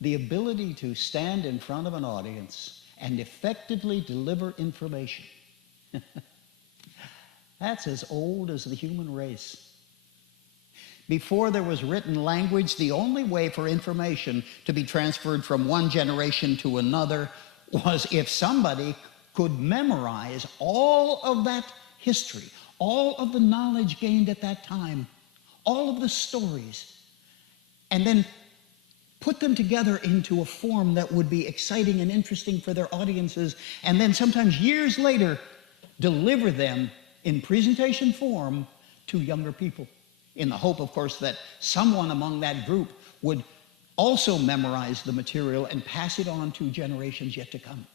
the ability to stand in front of an audience and effectively deliver information. That's as old as the human race. Before there was written language, the only way for information to be transferred from one generation to another was if somebody could memorize all of that history, all of the knowledge gained at that time, all of the stories, and then put them together into a form that would be exciting and interesting for their audiences, and then sometimes years later, deliver them in presentation form to younger people, in the hope, of course, that someone among that group would also memorize the material and pass it on to generations yet to come.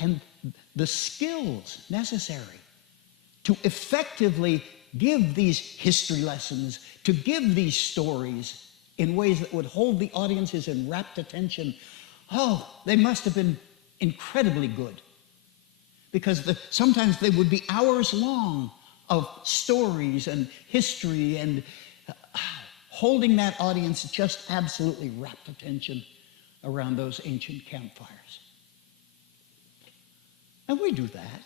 And the skills necessary to effectively give these history lessons, to give these stories in ways that would hold the audiences in rapt attention, they must have been incredibly good. Because sometimes they would be hours long of stories and history and holding that audience just absolutely rapt attention around those ancient campfires. And we do that.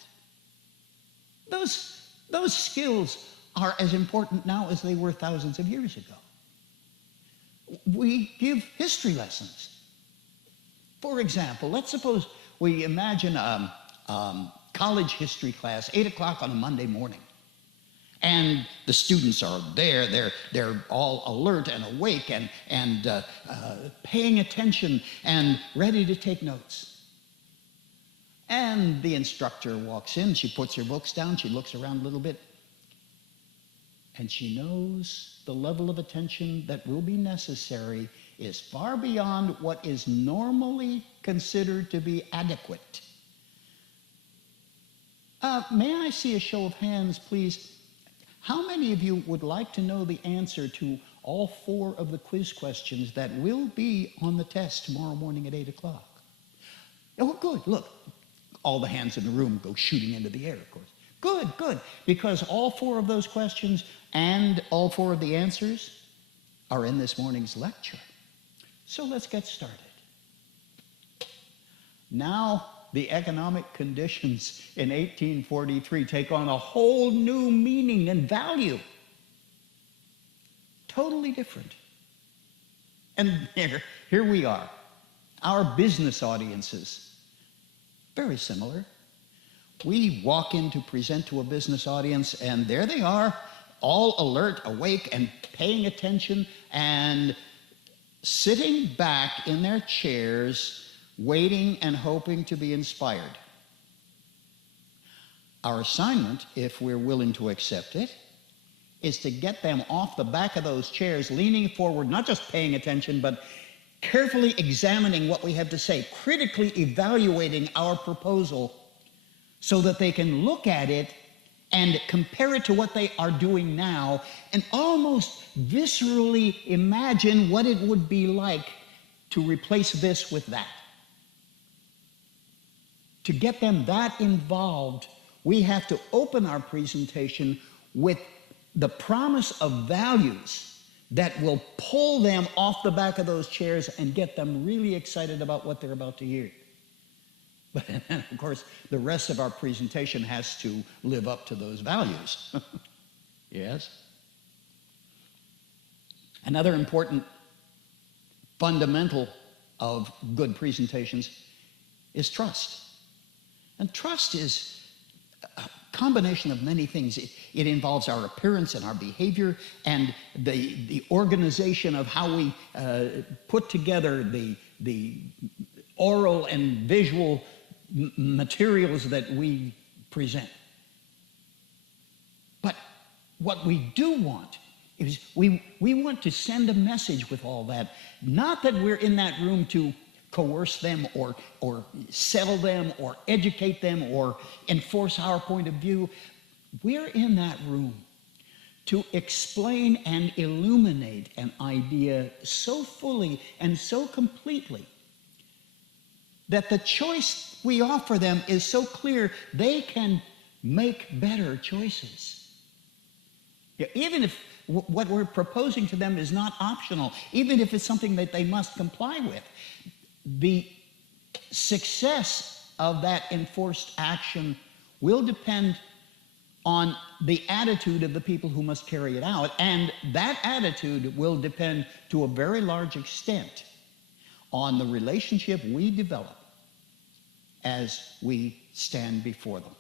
Those skills are as important now as they were thousands of years ago. We give history lessons. For example, let's suppose we imagine a college history class, 8 o'clock on a Monday morning. And the students are there, they're all alert and awake and paying attention and ready to take notes. And the instructor walks in, she puts her books down, she looks around a little bit, and she knows the level of attention that will be necessary is far beyond what is normally considered to be adequate. May I see a show of hands, please? How many of you would like to know the answer to all 4 of the quiz questions that will be on the test tomorrow morning at 8 o'clock? Oh, good. Look, all the hands in the room go shooting into the air, of course. Good, good. Because all 4 of those questions and all 4 of the answers are in this morning's lecture. So let's get started. Now, the economic conditions in 1843 take on a whole new meaning and value. Totally different. And here we are. Our business audiences, very similar. We walk in to present to a business audience, and there they are, all alert, awake, and paying attention, and sitting back in their chairs, waiting and hoping to be inspired. Our assignment, if we're willing to accept it, is to get them off the back of those chairs, leaning forward, not just paying attention, but carefully examining what we have to say, critically evaluating our proposal so that they can look at it and compare it to what they are doing now and almost viscerally imagine what it would be like to replace this with that. To get them that involved, we have to open our presentation with the promise of values that will pull them off the back of those chairs and get them really excited about what they're about to hear. But of course, the rest of our presentation has to live up to those values. Yes? Another important fundamental of good presentations is trust. And trust is a combination of many things. It involves our appearance and our behavior and the organization of how we put together the oral and visual materials that we present. But what we do want is we want to send a message with all that. Not that we're in that room to coerce them or sell them or educate them or enforce our point of view. We're in that room to explain and illuminate an idea so fully and so completely that the choice we offer them is so clear they can make better choices. Even if what we're proposing to them is not optional, even if it's something that they must comply with. The success of that enforced action will depend on the attitude of the people who must carry it out, and that attitude will depend to a very large extent on the relationship we develop as we stand before them.